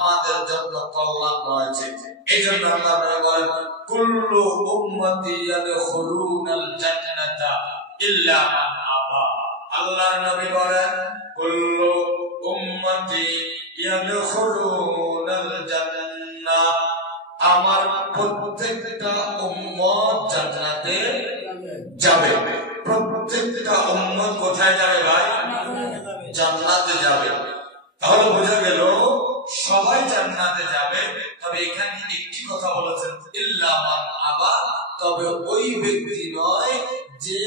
আমাদের জন্য কল্যাণ রয়েছে। এইজন্য আল্লাহ নবী বলেন কুল্লু উম্মতি ইয়াদখুলুনাল জান্নাতা ইল্লা মান আবা। আল্লাহর নবী বলেন কুল্লু উম্মতি ইয়াদখুলুনাল জান্নাহ, আমার প্রত্যেকটা উম্মত জান্নাতে যাবে। প্রত্যেকটা উম্মত কোথায় যাবে ভাই? জান্নাতে যাবে। তাহলে বোঝা গেল সবাই জান্নাতে যাবে, তবে এখানে একটি কথা বলেছেন ইল্লা মান আবা, তবে ওই ব্যক্তি নয় যে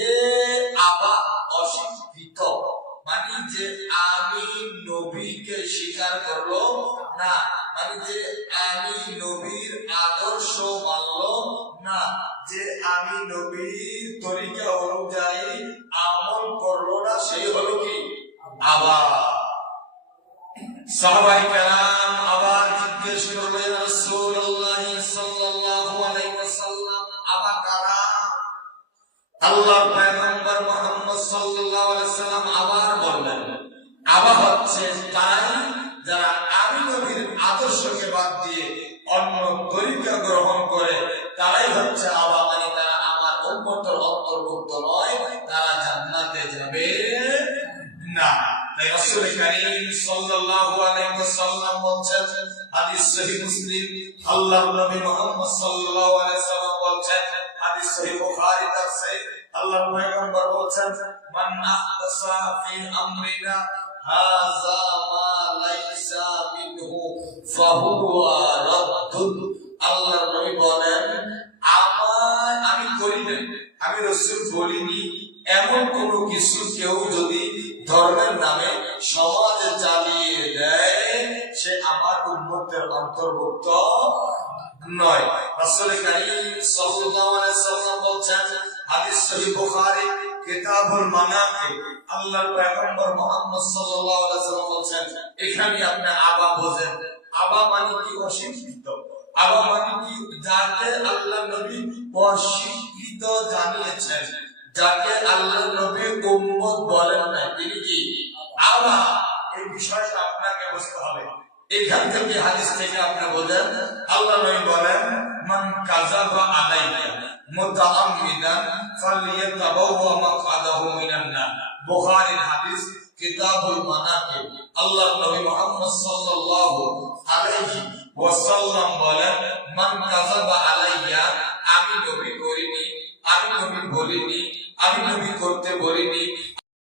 আবা অস্বীকৃত, মানে যে আমি নবীকে স্বীকার করলো না, মানে যে আমি নবীর আদর্শ মানলো না, যে আমি নবীর তরিকা অনুযায়ী আমল করলো না, সেই হলো কি আবা। সাহাবায়ে কেরাম আবার জিজ্ঞেস করলেন রাসূলুল্লাহ সাল্লাল্লাহু আলাইহি ওয়াসাল্লাম আবা কারা? আল্লাহর পয়গম্বর মুহাম্মদ সাল্লাল্লাহু আলাইহি ওয়াসাল্লাম আবার বললেন আবা হচ্ছে তারাই যারা আমি নবীর আদর্শকে বাদ দিয়ে অন্য তরিকা গ্রহণ করে, তারাই হচ্ছে আবা, মানে তারা আমার উম্মতের অন্তর্ভুক্ত নয়, তারা জান্নাতে যাবে না। রাসূল কারীম সাল্লাল্লাহু আলাইহি ওয়াসাল্লাম বলেন, হাদিস সহিহ মুসলিম, আল্লাহর নবী মুহাম্মদ সাল্লাল্লাহু আলাইহি ওয়াসাল্লাম বলেন, হাদিস সহিহ বুখারী তাফসীর, আল্লাহর পয়গম্বর বলেন মান আহদাসা ফি আমরিনা হাযা মা লাইসা মিনহু ফাহুয়া রাদ্দুন। আল্লাহর নবী বলেন আমি করি না, আমি রাসূল বলিনি, এমন কোন কিছু কেউ যদি ধর্মের নামে সমাজে চালিয়ে দেয় সে আমার উম্মতের অন্তর্ভুক্ত নয়। রাসূল কারীম সাল্লাল্লাহু আলাইহি ওয়াসাল্লাম বলেন, হাদিস সহিহ বুখারী কিতাবুল মানাকিব, আল্লাহর পয়গম্বর মুহাম্মদ সাল্লাল্লাহু আলাইহি ওয়াসাল্লাম বলেন, এখানে আপনি আবা বোঝেন, আবা মানে কি অস্বীকৃত, আবা মানে কি যাকে আল্লাহ নবী অস্বীকৃত জানিয়েছেন, যাকে আল্লাহ নবী উম্মত বলেন না, তিনি কি আবা। এই বিষয়টা আপনাকে বুঝতে হবে। এখান থেকে হাদিস থেকে আপনি বোঝেন আল্লাহ নবী বলেন মান কাযাবা আলাইয়া মুতাআম্মিদান ফালিয়াতাবাওয়া মাকআদাহু মিনান নার। বুখারীর হাদিস কিতাবুল মানাকিব, আল্লাহর নবী মুহাম্মদ সাল্লাল্লাহু আলাইহি ওয়াসাল্লাম বলেন মান কাযাবা আলাইয়া, আমি নবী করিনি, আমি নবী বলিনি, আমি নবী করতে বলিনি,